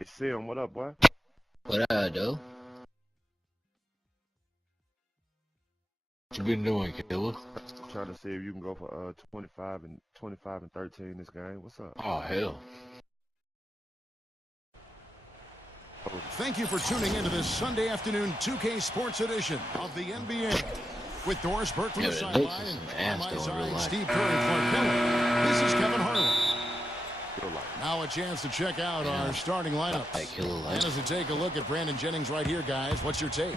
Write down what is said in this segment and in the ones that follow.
Hey, Sim, what up, boy? What up, though? What you been doing, killer? Trying to see if you can go for 25 and 13 this game. What's up? Oh, hell. Thank you for tuning into this Sunday afternoon 2K Sports edition of the NBA. With Doris Burke from the sideline and on my side, Steve Curry, Clark Miller. This is Kevin Harlan. Now a chance to check out our starting lineups. And as we take a look at Brandon Jennings right here, guys, what's your take?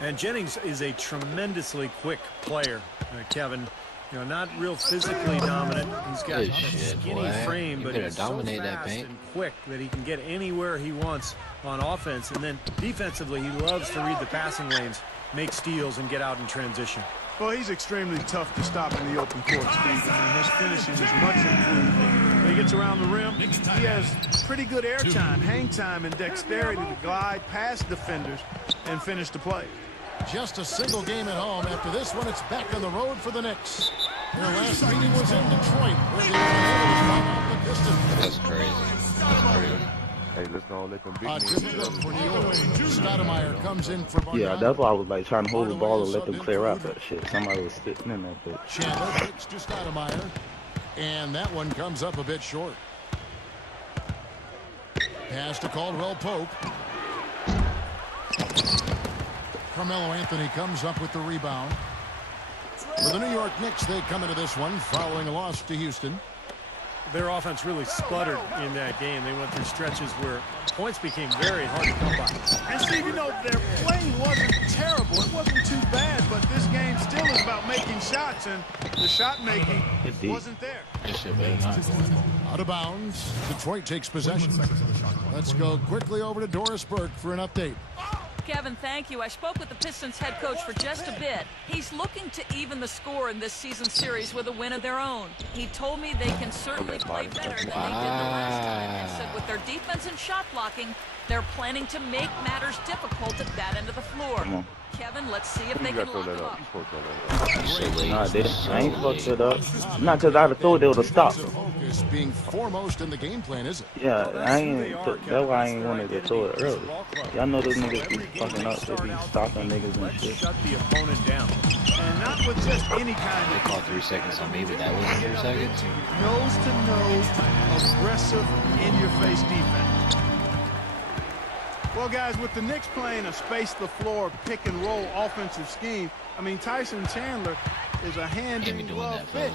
And Jennings is a tremendously quick player, Kevin. You know, not real physically dominant. He's got a skinny frame, but he's so fast and quick that he can get anywhere he wants on offense. And then defensively, he loves to read the passing lanes, make steals, and get out in transition. Well, he's extremely tough to stop in the open court, Steve. I mean, his finishing is much improved. When he gets around the rim, he has pretty good air time, hang time, and dexterity to glide past defenders and finish the play. Just a single game at home. After this one, it's back on the road for the Knicks. Their last meeting was in Detroit, where they were able to find out the Pistons. That's crazy. That's crazy. Hey, let's go let them big Stoudemire comes in for Barnett. Yeah, that's why I was like trying to hold the ball and let them clear out that shit. Somebody was sitting in that bitch. Chandler kicks to Stoudemire, and that one comes up a bit short. Pass to Caldwell Pope. Carmelo Anthony comes up with the rebound. For the New York Knicks, they come into this one following a loss to Houston. Their offense really sputtered in that game. They went through stretches where points became very hard to come by. And Steve, you know, their play wasn't terrible. It wasn't too bad, but this game still is about making shots, and the shot making wasn't there. Out of bounds. Detroit takes possession. Let's go quickly over to Doris Burke for an update. Kevin, thank you. I spoke with the Pistons head coach for just a bit. He's looking to even the score in this season series with a win of their own. He told me they can certainly play better than they did the last time, and said with their defense and shot blocking, they're planning to make matters difficult at that end of the floor. Kevin, let's see if they can lock it up. Nah, I ain't fucked it up. Not because I'd have thought they would have stopped. Focus being foremost in the game plan, is it? Yeah, I ain't. That's why I ain't wanted to throw it early. Y'all know those niggas be fucking up. They be stopping niggas and shit. Shut the opponent down. And not with just any kind They of called 3 seconds on me, but that wasn't 3 seconds. nose-to-nose, aggressive, in-your-face defense. Well, guys, with the Knicks playing a space-the-floor pick-and-roll offensive scheme, I mean, Tyson Chandler is a hand-in-glove fit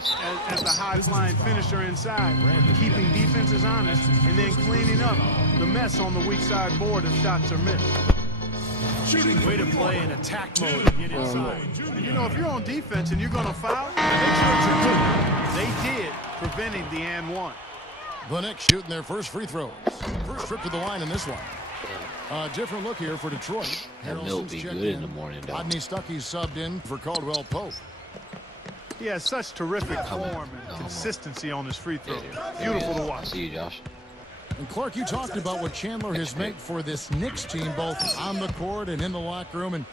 as the high-flying finisher inside, keeping defenses honest and then cleaning up the mess on the weak side board if shots are missed. Shooting way to play in attack mode and get inside. You know, if you're on defense and you're going to foul, make sure it's a good one. They did, preventing the and one. The Knicks shooting their first free throws. First trip to the line in this one. A different look here for Detroit. That milk be good in the morning, though. Rodney Stuckey's subbed in for Caldwell Pope. He has such terrific form and consistency on his free throw. Beautiful to watch. See you, Josh. And Clark, you talked about what Chandler has meant for this Knicks team, both on the court and in the locker room. And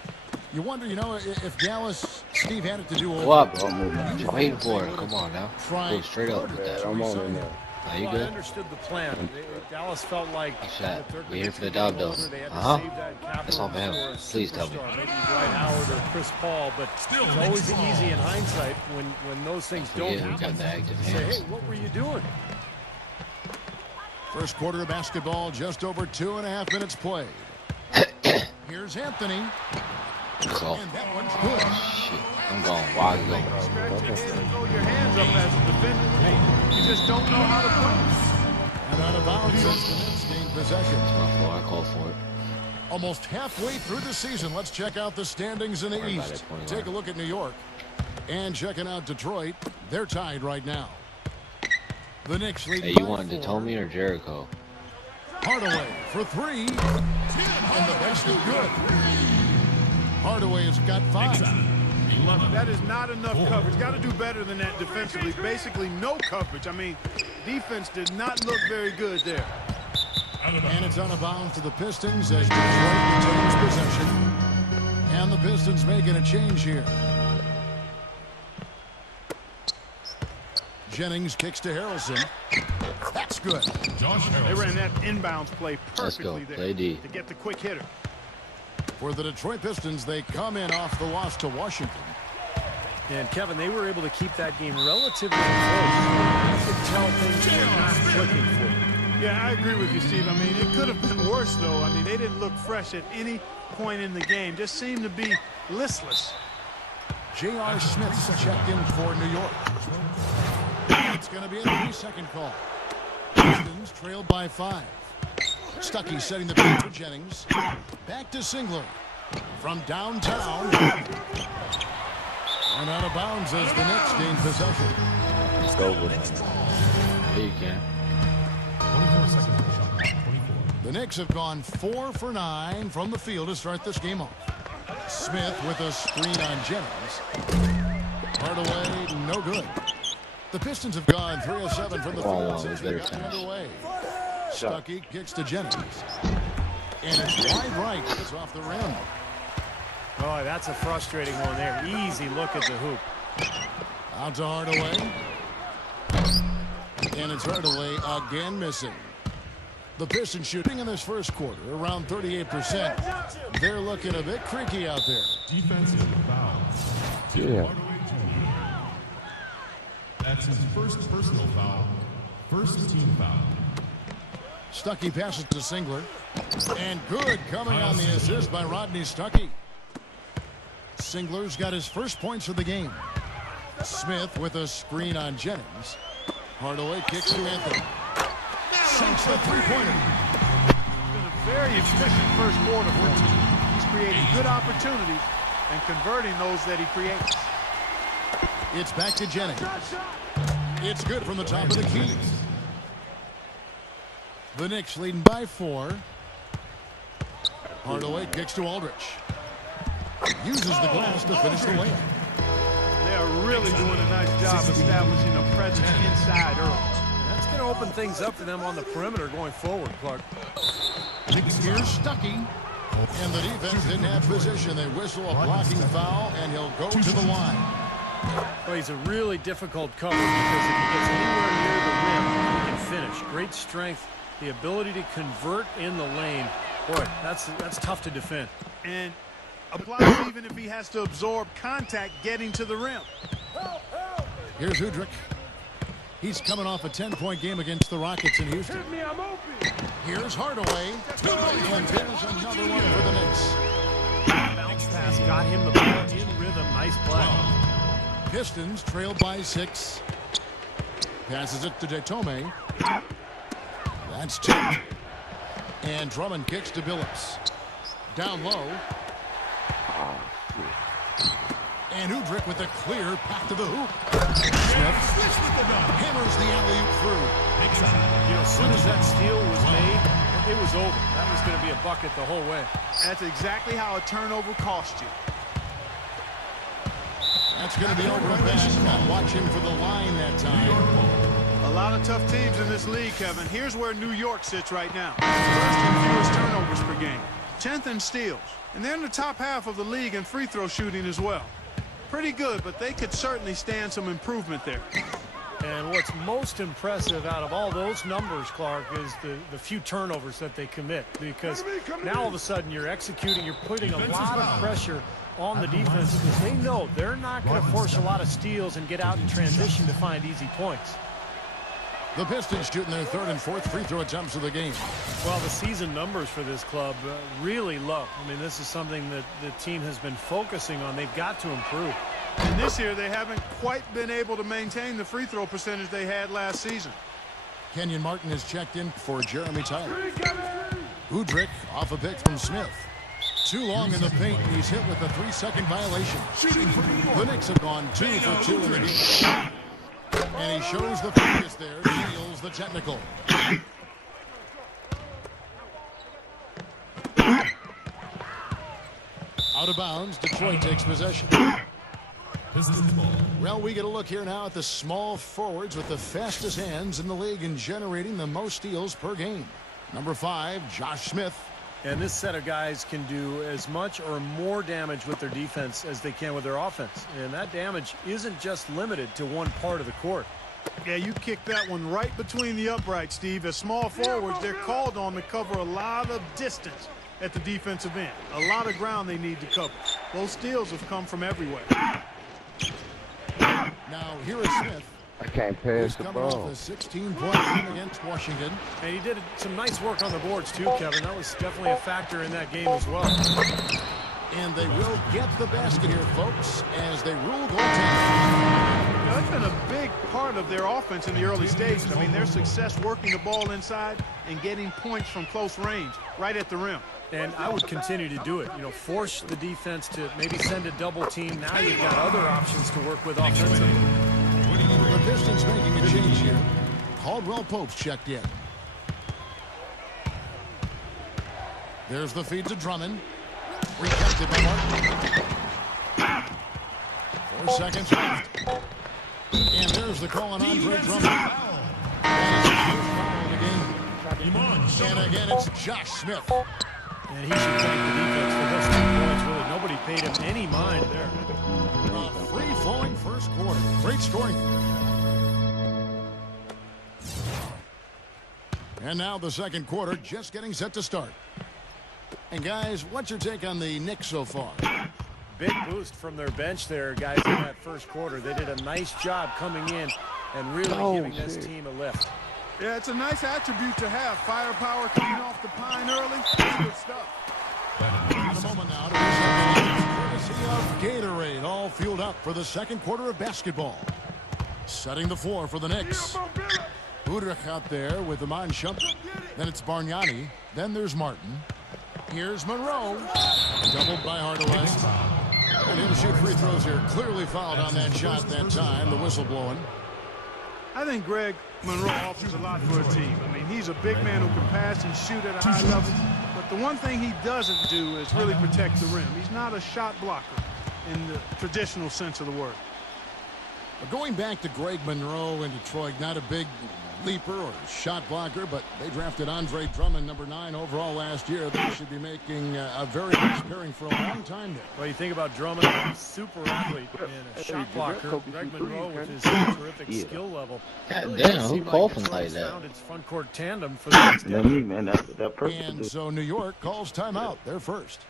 you wonder, you know, if Dallas, Steve had it to do over. What? Waiting for it. Come on now. Go straight up with that. I'm on in there. Are you I good? understood the plan. Dallas felt like Shot. the We're here for the dub, though. That's all for him. Please tell me. Maybe Dwight Howard or Chris Paul, but it's always easy in hindsight when those things don't Yeah, we got happen. the active Say, hands. hey, what were you doing? First quarter of basketball, just over 2.5 minutes played. Here's Anthony. That's all. And that one's good. Shit. I'm going wild. Stretch your hands and throw your hands up as a defender. You just don't know how to play. And out of bounds as the Knicks gain possession. I called for it. Almost halfway through the season. Let's check out the standings in the East. Take a look at New York. And checking out Detroit. They're tied right now. The Knicks lead. Hey, you wanted to tell me or Jericho? Hardaway for 3. And the basket good. Hardaway has got 5. That is not enough coverage. Got to do better than that defensively. Basically no coverage. I mean, defense did not look very good there. And it's out of bounds to the Pistons as Detroit retains possession. And the Pistons making a change here. Jennings kicks to Harrelson. That's good. They ran that inbounds play perfectly there Play D. to get the quick hitter. For the Detroit Pistons, they come in off the loss to Washington. And, Kevin, they were able to keep that game relatively close. You could tell things were not clicking for them. Yeah, I agree with you, Steve. I mean, it could have been worse, though. I mean, they didn't look fresh at any point in the game. Just seemed to be listless. J.R. Smith's checked in for New York. It's going to be a 3-second call. Pistons trailed by 5. Stuckey setting the pitch for Jennings. Back to Singler. From downtown. And out of bounds as the Knicks gain possession. Let's go with it. There you can. The Knicks have gone 4 for 9 from the field to start this game off. Smith with a screen on Jennings. Hardaway, no good. The Pistons have gone 3 of 7 from the field since they got underway. Stuckey kicks to Jennings. And it's wide right. It's off the rim. Oh, that's a frustrating one there. Easy look at the hoop. Out to Hardaway. And it's Hardaway again missing. The Pistons shooting in this first quarter around 38%. They're looking a bit creaky out there. Defensive foul. Yeah. That's his first personal foul. First team foul. Stuckey passes to Singler. And good coming on the assist by Rodney Stuckey. Singler's got his first points of the game. Smith with a screen on Jennings. Hardaway kicks to Anthony. Sinks the three-pointer. It's been a very efficient first quarter for him. He's creating good opportunities and converting those that he creates. It's back to Jennings. It's good from the top of the key. The Knicks leading by 4. Hardaway kicks to Aldridge. Uses the glass to finish the layup. They are really doing a nice job establishing a presence inside early. That's going to open things up for them on the perimeter going forward, Clark. Here's Stuckey. And the defense didn't have position. They whistle a blocking foul, and he'll go to the line. Well, he's a really difficult cover because if he gets anywhere near the rim, he can finish. Great strength, the ability to convert in the lane. Boy, that's tough to defend. And applies even if he has to absorb contact getting to the rim. Here's Udrich. He's coming off a 10-point game against the Rockets in Houston. Here's Hardaway. And there's another one for the Knicks. Bounce pass got him the ball in rhythm. Nice play. Pistons trailed by 6. Passes it to Detome. That's 2. And Drummond kicks to Billups. Down low. And Udrich with a clear path to the hoop. Smith hammers the alley-oop through. You know, as soon as that steal was made, it was over. That was going to be a bucket the whole way. That's exactly how a turnover cost you. That's going to be over and back. Not watching for the line that time. A lot of tough teams in this league, Kevin. Here's where New York sits right now. First in fewest turnovers per game. 10th in steals. And they're in the top half of the league in free throw shooting as well. Pretty good, but they could certainly stand some improvement there. And what's most impressive out of all those numbers, Clark, is the few turnovers that they commit. Because now all of a sudden you're executing, you're putting a lot of pressure on the defense because they know they're not going to force a lot of steals and get out in transition to find easy points. The Pistons shooting their 3rd and 4th free throw attempts of the game. Well, the season numbers for this club really low. I mean, this is something that the team has been focusing on. They've got to improve. And this year, they haven't quite been able to maintain the free throw percentage they had last season. Kenyon Martin has checked in for Jeremy Tyler. Udrich off a pick from Smith. Too long in the paint, and he's hit with a 3-second violation. The Knicks have gone 2 for 2 in the game. And he shows the focus there, steals the technical. Out of bounds, Detroit takes possession. Well, we get a look here now at the small forwards with the fastest hands in the league and generating the most steals per game. Number 5, Josh Smith. And this set of guys can do as much or more damage with their defense as they can with their offense. And that damage isn't just limited to one part of the court. Yeah, you kicked that one right between the uprights, Steve. As small forwards, they're called on to cover a lot of distance at the defensive end. A lot of ground they need to cover. Those steals have come from everywhere. Now here is Smith. I can't pass the Coming ball. off a 16-point win against Washington. And he did some nice work on the boards too, Kevin. That was definitely a factor in that game as well. And they will get the basket here, folks, as they rule goaltending. That's been a big part of their offense in the early stages. I mean, their success working the ball inside and getting points from close range, right at the rim. And I would continue to do it. You know, force the defense to maybe send a double team. Now you've got other options to work with offensively. The Pistons making a change here. Caldwell Pope's checked in. There's the feed to Drummond. Rejected by Martin. 4 seconds left. And there's the call on Andre Drummond. That is the first foul of the game. And again, it's Josh Smith. And he should thank the defense for those 2 points. Really, nobody paid him any mind there. A free-flowing first quarter. Great scoring. And now the second quarter just getting set to start. And guys, what's your take on the Knicks so far? Big boost from their bench there, guys, in that first quarter. They did a nice job coming in and really giving this team a lift. Yeah, it's a nice attribute to have. Firepower coming off the pine early. That's good stuff. In a moment now to courtesy of Gatorade, all fueled up for the second quarter of basketball. Setting the floor for the Knicks. Udrich out there with the man Shump. Then it's Bargnani. Then there's Martin. Here's Monroe. Doubled by Hardaway. And he'll shoot free throws here. Clearly fouled on that shot that time. The whistle blowing. I think Greg Monroe offers a lot for a team. I mean, he's a big man who can pass and shoot at a high level. But the one thing he doesn't do is really protect the rim. He's not a shot blocker in the traditional sense of the word. But going back to Greg Monroe in Detroit, not a big leaper or shot blocker, but they drafted Andre Drummond, number 9 overall last year. They should be making a very nice pairing for a long time there. Well, you think about Drummond, super athlete and a shot blocker. Greg Monroe with his terrific skill level. God damn, who called him like that? Found its front court tandem for the next And so New York calls timeout. They're first.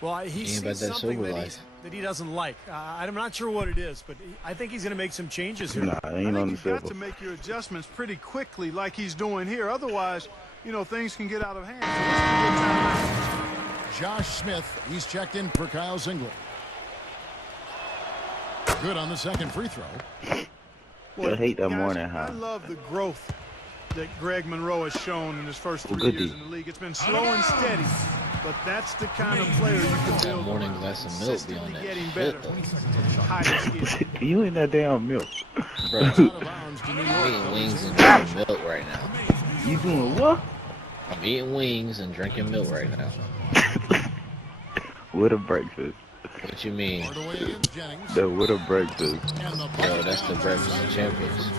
Well, he sees something that he doesn't like. I'm not sure what it is, but I think he's going to make some changes here. Nah, I think you've got to make your adjustments pretty quickly like he's doing here. Otherwise, you know, things can get out of hand. So this is a good timeout. Josh Smith, he's checked in for Kyle Zingler. Good on the second free throw. Boy, I hate that guys, morning high. I love the growth that Greg Monroe has shown in his first 3 years in the league. It's been slow and steady, but that's the kind of player you can build. Morning glass of milk be on that getting shit, better. You in that damn milk. Bro, I'm eating wings and drinking milk right now. You doing what? I'm eating wings and drinking milk right now. What a breakfast. What you mean? What a breakfast. Yo, that's the breakfast of champions.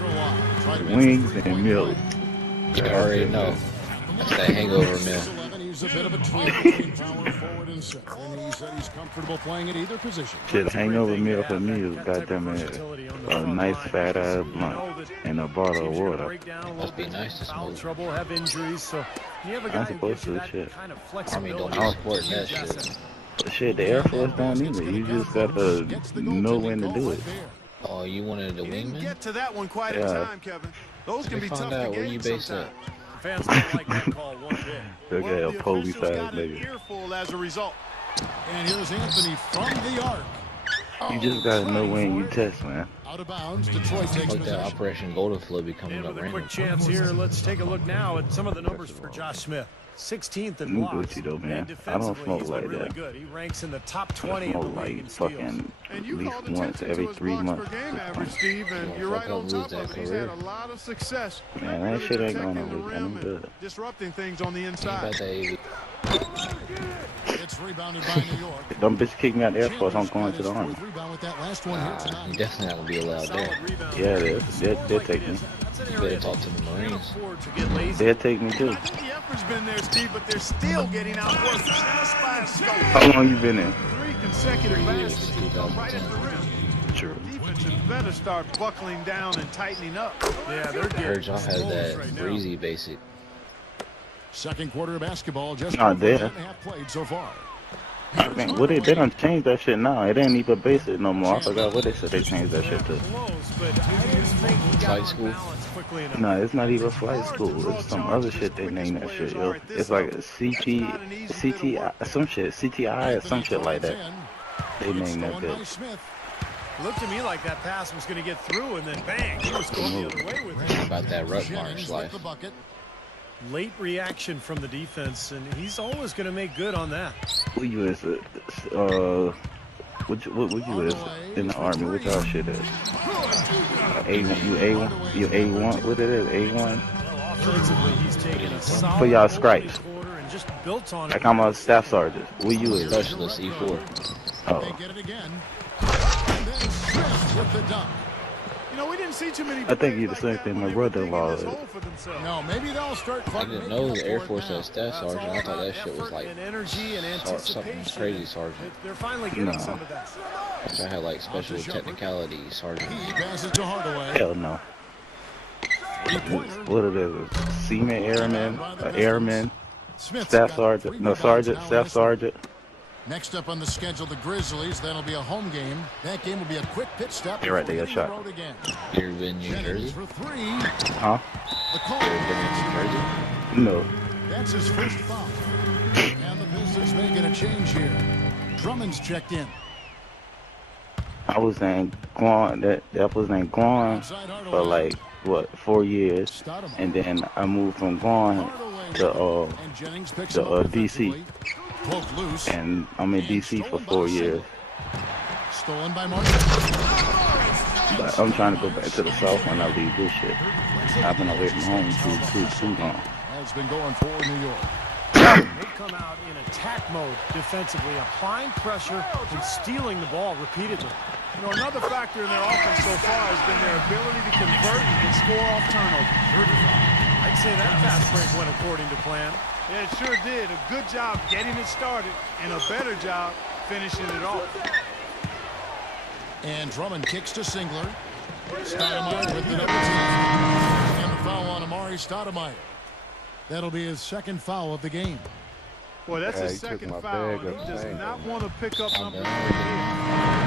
Wings and milk. You already know. That's that hangover meal. He's a bit of a twin between power forward and center, and he said he's comfortable playing at either position. Shit, hangover meal for me is goddamn a nice fat ass blunt and a bottle of water. Must be nice to smoke. Trouble, have injuries, so you have a guy I'm who supposed gives you to that shit. kind of Army flexibility. don't support that shit. Shit, the Air Force don't either. You just gotta know when to do it. Oh, you wanted the Didn't wingman? get to that one quite in time, Kevin. Those can be tough to where you game base at. sometimes. Fans don't like that call one bit. They got a the police officials ass got an nigga. earful as a result. And here's Anthony from the arc. You just gotta know when you test, man. Out of bounds, Detroit takes Like that possession. Operation Golden Flow be coming And up with a random. quick chance here, let's take a look now at some of the numbers for Josh Smith. 16th in You blocks. Gucci though, man. And I don't defensively, smoke he's like been really that. good. He ranks in the top I 20 in the smoke league like in steals. fucking And at you least called once attention every to his 3 blocks months. per game average, Steve, and you're right on top of it. He's had a lot of success. Man, that really shit ain't protecting gonna the look rim any and good. disrupting things on the Ain't inside. about that easy. It's rebounded by New York. Them bitch kick me out the Air Force, I'm going to the Army. Rebound with that last one here You tonight. definitely not gonna be allowed there. Yeah, they'll take me. You better talk to the Marines. They'll take me too. I think the effort's been there, Steve, but they're still getting outworked just by a scope. How long you been in? 3 consecutive baskets and come right at the rim. true. Defense better start buckling down and tightening up. Yeah, they're I heard y'all have that breezy basic. Second quarter of basketball just not there. Played so far. Man, what they done changed that shit now. It ain't even basic no more. I forgot what they said they changed that shit to. Flight school? No, it's not even flight school. It's some other shit they named that shit, yo. It's like a CTI, some shit, CTI or some shit like that. They named that bitch. Looked to me like that pass was going to get through, and then bang, he was going the other way with it. How about that rut march life? Late reaction from the defense, and he's always going to make good on that. What you is what you is in the army? What y'all shit is? A1, you A1, what it is? A1? Well, offensively, he's taking a solid for y'all stripes. And just built on like I'm a staff sergeant. What you is? Specialist E4. Oh. Get it again. And then Smith with the dunk. You know, we didn't see too many. I think you're the same thing my brother-in-law is. No, maybe they'll start. I didn't know the Air Force had staff sergeant. I thought that shit was like something crazy sergeant. They're finally getting some of that. I had like special technicality sergeant. He passes to Hardaway. Hell no. What it is? Seaman, airman, staff sergeant. No, sergeant, staff sergeant. Next up on the schedule, the Grizzlies. That'll be a home game. That game will be a quick pit stop. You're right, they got shot. You ever been in New Jersey? For three. Huh? The call. No. That's his first foul. And the Pistons making a change here. Drummond's checked in. I was in Guam. That was in Guam for like what 4 years, and then I moved from Guam to DC. And I'm in DC for 4 years. Stolen by Martin. But I'm trying to go back to the South when I leave this shit. I've been away from home too long. Has been going for New York. They come out in attack mode defensively, applying pressure and stealing the ball repeatedly. You know, another factor in their offense so far has been their ability to convert and score off turnovers. I'd say that fast break went according to plan. Yeah, it sure did. A good job getting it started and a better job finishing it off. And Drummond kicks to Singler. Stoudemire with the double team. And the foul on Amari Stoudemire. That'll be his second foul of the game. Boy, that's his second foul. He does not want to pick up number 3 here.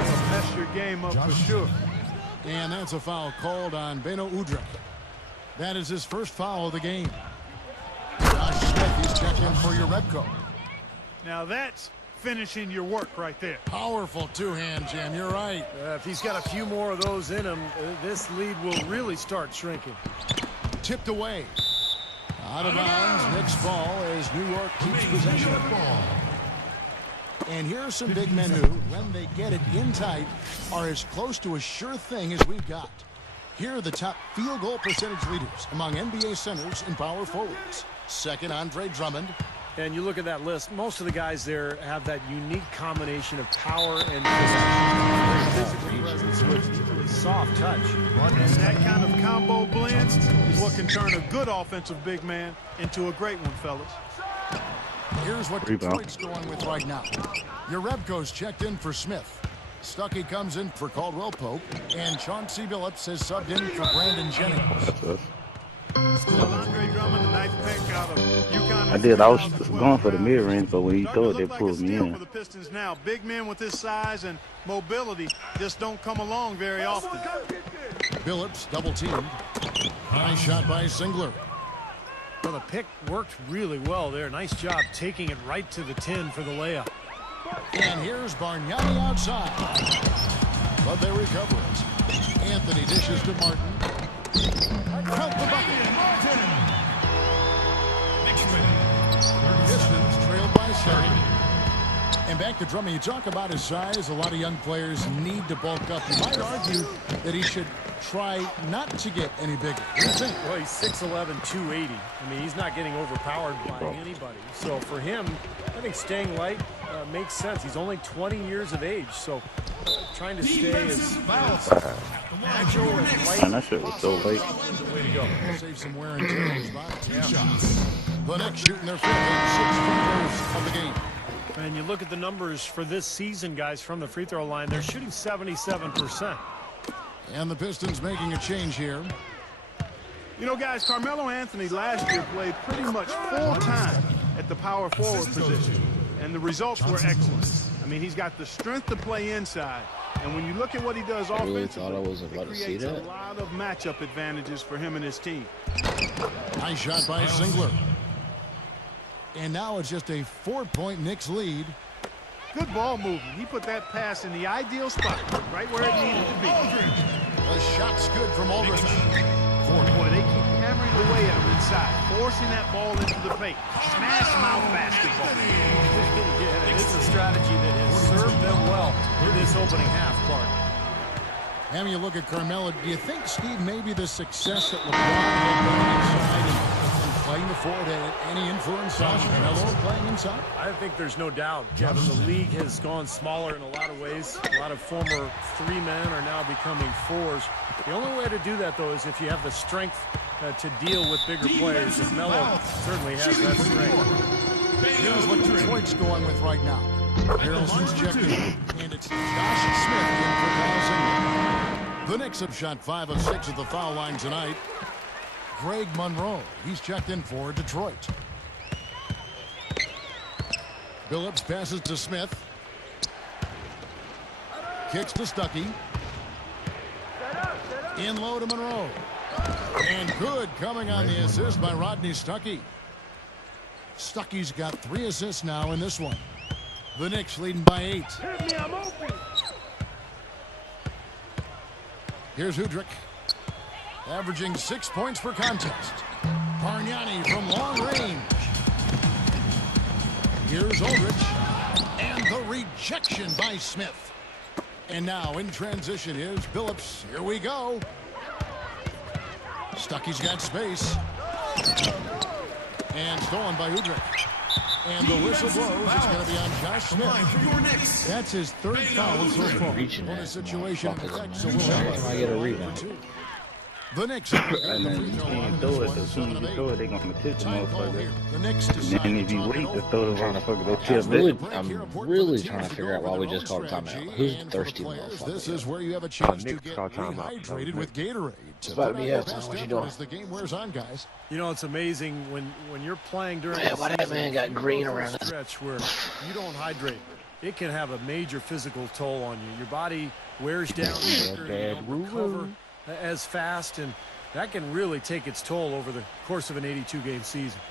That'll mess your game up for sure. And that's a foul called on Beno Udrih. That is his first foul of the game. Josh Smith, he's checked in for your Rebco. Now that's finishing your work right there. Powerful two-hand jam, you're right. If he's got a few more of those in him, this lead will really start shrinking. Tipped away. Out of bounds, Knicks ball as New York keeps possession of the ball. And here are some big men who, when they get it in tight, are as close to a sure thing as we've got. Here are the top field goal percentage leaders among NBA centers and power forwards. Second, Andre Drummond. And you look at that list, most of the guys there have that unique combination of power and physical presence with equally soft touch. And that kind of combo blend is what can turn a good offensive big man into a great one, fellas. Here's what Detroit's going with right now. Rebco's checked in for Smith. Stuckey comes in for Caldwell Pope, and Chauncey Billups has subbed in for Brandon Jennings. I did. I was going for the mid-range, but when he threw it, they pulled me in. For the Pistons now, big men with this size and mobility just don't come along very often. Billups double teamed. High shot by Singler. Well, the pick worked really well there. Nice job taking it right to the 10 for the layup. And here's Bargnani outside. But they recover it. Anthony dishes to Martin. Count the bucket. Pistons trailed by 7. And back to Drummond. You talk about his size. A lot of young players need to bulk up. You might argue that he should try not to get any bigger. What do you think? Well, he's 6'11", 280. I mean, he's not getting overpowered by anybody. So for him, I think staying light makes sense. He's only 20 years of age, so trying to stay as agile and light. Man, that shit was so late. Way to go. Save some wear and tear on his body. 2 shots. The Knicks shooting their 5th and 6th free throws of the game. And you look at the numbers for this season, guys, from the free throw line, they're shooting 77%. And the Pistons making a change here. You know, guys, Carmelo Anthony last year played pretty much full-time at the power forward position, and the results were excellent. I mean, he's got the strength to play inside, and when you look at what he does offensively, it creates a lot of matchup advantages for him and his team. Nice shot by Singler. And now it's just a 4-point Knicks lead. Good ball movement. He put that pass in the ideal spot, right where it needed to be. The shot's good from Aldridge. Boy, they keep hammering away at him inside, forcing that ball into the paint. Smash mouth basketball. Yeah, it's a strategy that has served them well in this opening half, Clark. And when you look at Carmelo, do you think, Steve, maybe the success that LeBron had going inside and playing the forward had any influence on Carmelo playing inside? I think there's no doubt, Kevin. The league has gone smaller in a lot of ways. A lot of former 3-men are now becoming 4s. The only way to do that, though, is if you have the strength to deal with bigger players, and Melo certainly has that strength. Here's what Detroit's going with right now. Harrelson's checked in, and it's Josh Smith in for Kyle Singler. The Knicks have shot 5 of 6 at the foul line tonight. Greg Monroe, he's checked in for Detroit. Billups passes to Smith. Kicks to Stuckey. In low to Monroe. And good coming on the assist by Rodney Stuckey. Stuckey's got 3 assists now in this one. The Knicks leading by 8. Here's Udrich, averaging 6 points per contest. Bargnani from long range. Here's Aldridge, and the rejection by Smith. And now in transition is Billups. Here we go. Stuckey's got space. And stolen by Udrich. And the whistle blows. It's going to be on Josh Smith. That's his 3rd foul so far. On a situation, so we'll have I get a rebound. The Knicks. And then you can't throw it. As soon as you throw it, they're going to tip the motherfucker. And then if you wait to throw the motherfucker, they tip it. I'm really trying to figure out why we just called timeout. Who's the thirsty motherfucker? This is where you have a chance to Knicks get called timeout. rehydrated with Gatorade. It's about to be halftime. What you doing? As the game wears on, guys. You know, it's amazing when you're playing during Yeah, why that man got green around a stretch where you don't hydrate. It can have a major physical toll on you. Your body wears down quicker, you don't recover as fast, and that can really take its toll over the course of an 82-game season.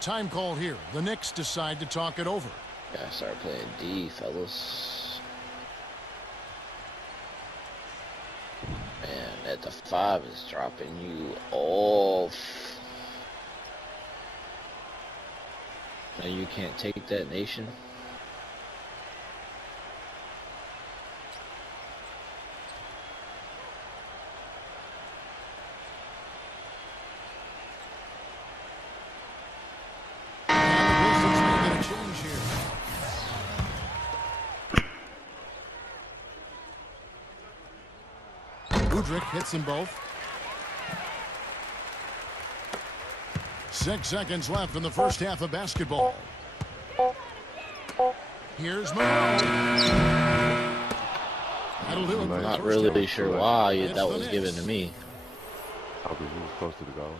Time call here. The Knicks decide to talk it over. Gotta start playing D, fellas. Man, at the 5 is dropping you off. Now you can't take that, nation. Udrich hits them both. 6 seconds left in the first half of basketball. Here's Monroe. That'll do it. I'm not really sure why that was given to me. Probably he was close to the goal.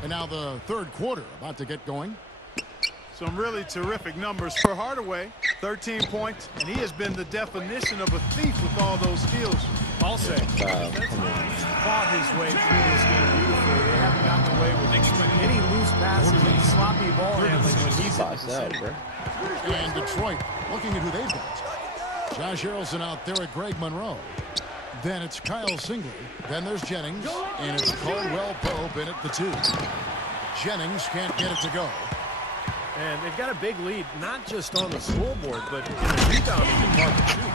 And now the 3rd quarter about to get going. Some really terrific numbers for Hardaway. 13 points, and he has been the definition of a thief with all those steals. I'll say, he's fought his way through this game beautifully. They haven't gotten away with any loose passes and sloppy ball handling when he's in the vicinity. And Detroit looking at who they've got. Josh Harrelson out there at Greg Monroe. Then it's Kyle Singler. Then there's Jennings, and it's Caldwell Pope in at the 2. Jennings can't get it to go. And they've got a big lead, not just on the scoreboard, but in the rebounding department, too.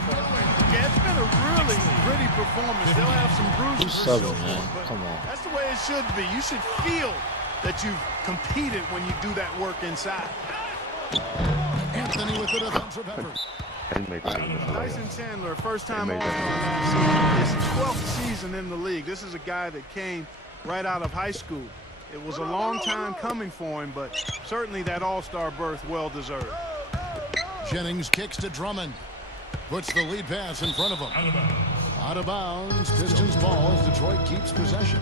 Yeah, it's been a really pretty performance. They'll have some bruises for sure, but come on. That's the way it should be. You should feel that you've competed when you do that work inside. Anthony with the defensive effort. Tyson Chandler, first time All-Star last season. His 12th season in the league. This is a guy that came right out of high school. It was a long time coming for him, but certainly that all-star berth well-deserved. Jennings kicks to Drummond. Puts the lead pass in front of him. Out of bounds. Pistons ball as Detroit keeps possession.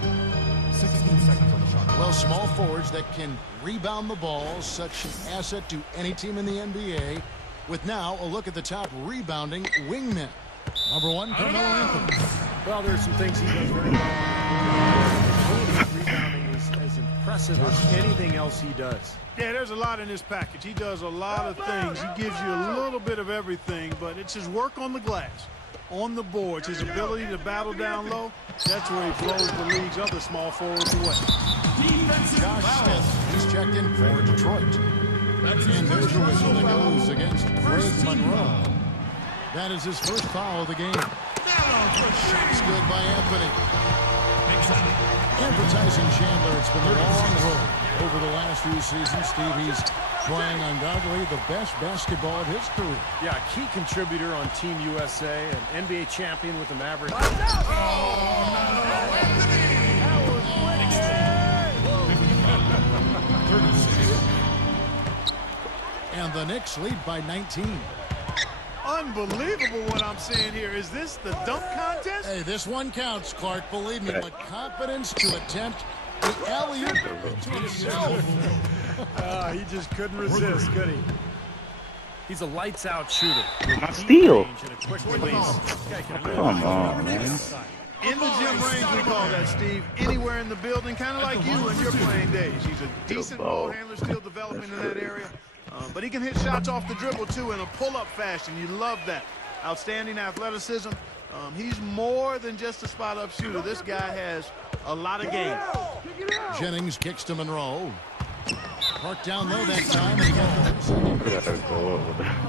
16 seconds on the shot. Well, small forwards that can rebound the ball, such an asset to any team in the NBA. With now a look at the top rebounding wingmen. Number 1, Carmelo Anthony. Well, there's some things he does very well. Rebounding is as impressive as anything else he does. Yeah, there's a lot in this package. He does a lot of things. He gives you a little bit of everything, but it's his work on the glass, on the boards, his ability to battle down low. That's where he blows the league's other small forwards away. Josh Smith is checked in for Detroit. And there's a whistle that goes against Greg Monroe. That is his first foul of the game. Shots good by Anthony. And for Tyson Chandler, it's been a long road over the last few seasons. Steve, he's playing undoubtedly the best basketball of his career. Yeah, key contributor on Team USA, an NBA champion with the Mavericks. And the Knicks lead by 19. Unbelievable what I'm seeing here. Is this the dunk contest? Hey, this one counts, Clark. Believe me, but confidence to attempt the alley-oop to himself. He just couldn't resist, could he? He's a lights-out shooter. My steal. Come on, man. In the gym range, we call that, Steve. Anywhere in the building, kind of like you in your playing days. He's a decent ball handler, still developing in that area. But he can hit shots off the dribble, too, in a pull-up fashion. You love that. Outstanding athleticism. He's more than just a spot-up shooter. This guy has a lot of game. Jennings kicks to Monroe. Marked down low that time. And he got the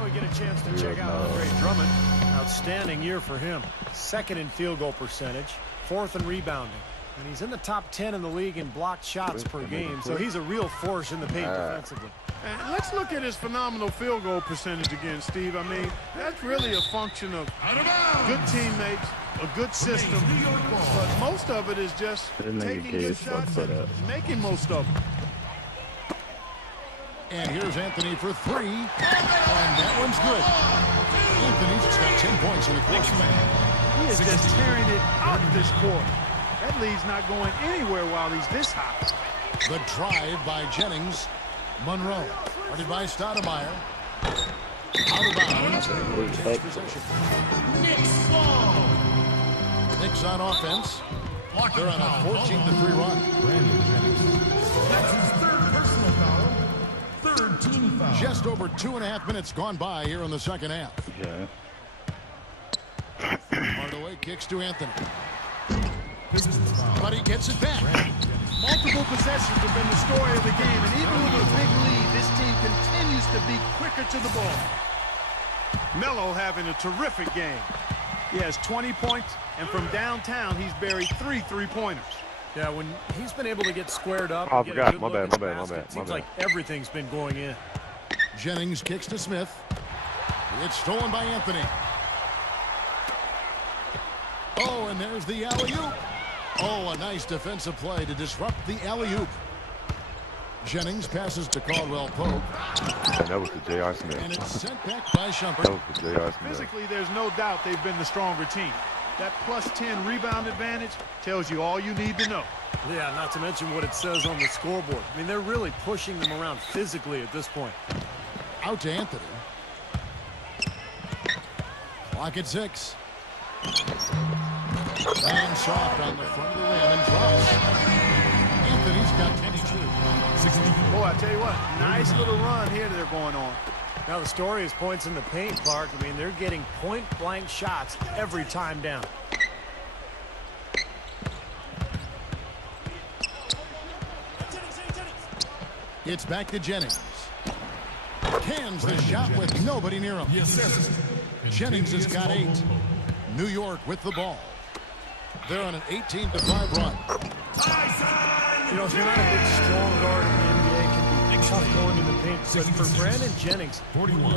we get a chance to check out Andre Drummond. Outstanding year for him. Second in field goal percentage, fourth in rebounding. And he's in the top 10 in the league in blocked shots per game, so he's a real force in the paint defensively. And let's look at his phenomenal field goal percentage again, Steve. I mean, that's really a function of good teammates, a good system, but most of it is just taking good shots and making most of them. And here's Anthony for 3, and that one's good. Anthony's just got 10 points in the quarter. He is just tearing it out this quarter. That lead's not going anywhere while he's this hot. The drive by Jennings. Monroe, guarded by Stoudemire. Out of bounds. Knicks ball. Knicks on offense. They're on a 14-3 run. That's his third personal foul. Third team foul. Just over 2.5 minutes gone by here in the second half. Yeah. Hardaway kicks to Anthony. But he gets it back. Multiple possessions have been the story of the game, and even with a big lead, this team continues to be quicker to the ball. Melo having a terrific game. He has 20 points, and from downtown, he's buried 3 three-pointers. Yeah, when he's been able to get squared up, Oh, I get a forgot. good My look bad, at my the bad, my basket, bad, my seems bad. like everything's been going in. Jennings kicks to Smith. It's stolen by Anthony. Oh, and there's the alley-oop. Oh, a nice defensive play to disrupt the alley-oop. Jennings passes to Caldwell Pope. And that was the J.R. Smith. And it's sent back by Shumpert. That was the J.R. Smith. Physically, there's no doubt they've been the stronger team. That plus 10 rebound advantage tells you all you need to know. Yeah, not to mention what it says on the scoreboard. I mean, they're really pushing them around physically at this point. Out to Anthony. Clock at 6. And soft on the front of the rim and drops. Anthony's got 22. 16. Boy, I tell you what, nice little run here they're going on. Now the story is points in the paint, Clark. I mean, they're getting point-blank shots every time down. It's back to Jennings. Cans the shot with nobody near him. Yes, sir. Jennings has got 8. New York with the ball. They're on an 18-5 run. You know, if you're not a big, strong guard in the NBA, it can be tough going in the paint. But for Brandon Jennings,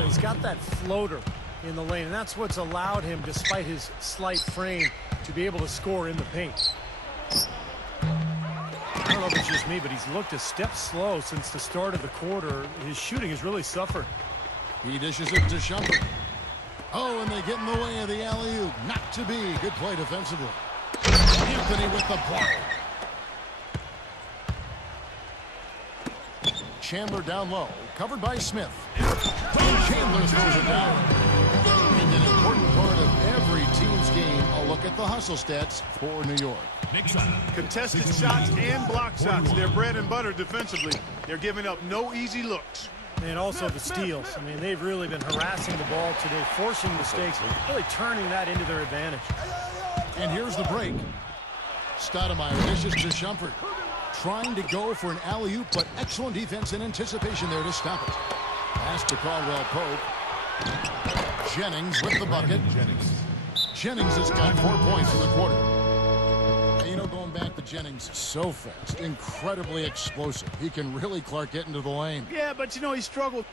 he's got that floater in the lane, and that's what's allowed him, despite his slight frame, to be able to score in the paint. I don't know if it's just me, but he's looked a step slow since the start of the quarter. His shooting has really suffered. He dishes it to Shumpert. Oh, and they get in the way of the alley-oop. Not to be. Good play defensively. Anthony with the block. Chandler down low, covered by Smith. And Chandler throws it down. And an important part of every team's game, a look at the hustle stats for New York. Contested shots and block shots. They're bread and butter defensively. They're giving up no easy looks. And also the steals. I mean, they've really been harassing the ball today, forcing mistakes, really turning that into their advantage. And here's the break. Stoudemire dishes to Shumpert. Trying to go for an alley-oop, but excellent defense and anticipation there to stop it. Pass to Caldwell Pope. Jennings with the bucket. Jennings has got 4 points in the quarter. And, you know, going back to Jennings, so fast, incredibly explosive. He can really Clark get into the lane. Yeah, but, you know, he struggled.